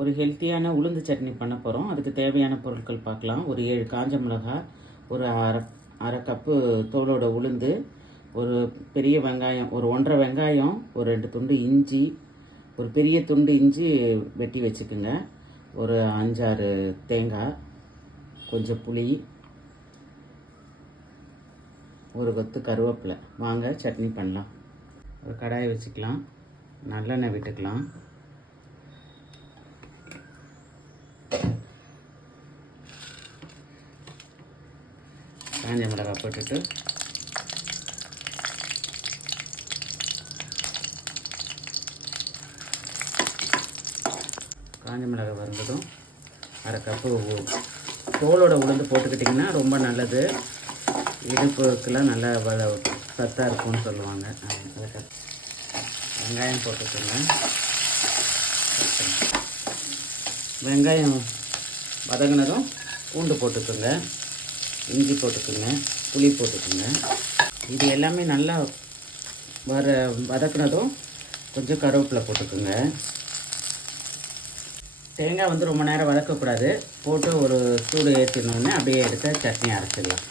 ஒரு ஹெல்த்தியான உளுந்து சட்னி பண்ண போகிறோம். அதுக்கு தேவையான பொருட்கள் பார்க்கலாம். ஒரு 7 காஞ்ச மிளகாய், ஒரு அரை கப்பு தோலோட உளுந்து, ஒரு பெரிய வெங்காயம், ஒரு 1.5 வெங்காயம், ஒரு 2 துண்டு இஞ்சி, ஒரு பெரிய துண்டு இஞ்சி வெட்டி வச்சுக்குங்க, ஒரு 5-6 தேங்காய், கொஞ்சம் புளி, ஒரு கொத்து கருவேப்பிலை. வாங்க சட்னி பண்ணலாம். ஒரு கடாயை வச்சுக்கலாம், நல்லெண்ணெய் விட்டுக்கலாம். காஞ்ச மிளகாய் போட்டுட்டு காஞ்ச மிளகாய் வறுந்ததும் அரை கப்பு தோலோட உளுந்து போட்டுக்கிட்டிங்கன்னா ரொம்ப நல்லது. இடுப்புக்கெல்லாம் நல்லா சத்தாக இருக்கும்னு சொல்லுவாங்க. வெங்காயம் போட்டுக்கோங்க. வெங்காயம் வதங்கினதும் பூண்டு போட்டுக்கோங்க, இஞ்சி போட்டுக்கோங்க, புளி போட்டுக்கோங்க. இது எல்லாமே நல்லா வதக்குனதும் கொஞ்சம் கருவேப்பிலை போட்டுக்கோங்க. தேங்காய் ரொம்ப நேரம் வதக்கக்கூடாது. போட்டு ஒரு சூடு ஏற்றினோடனே அப்படியே எடுத்து சட்னி அரைச்சிடலாம்.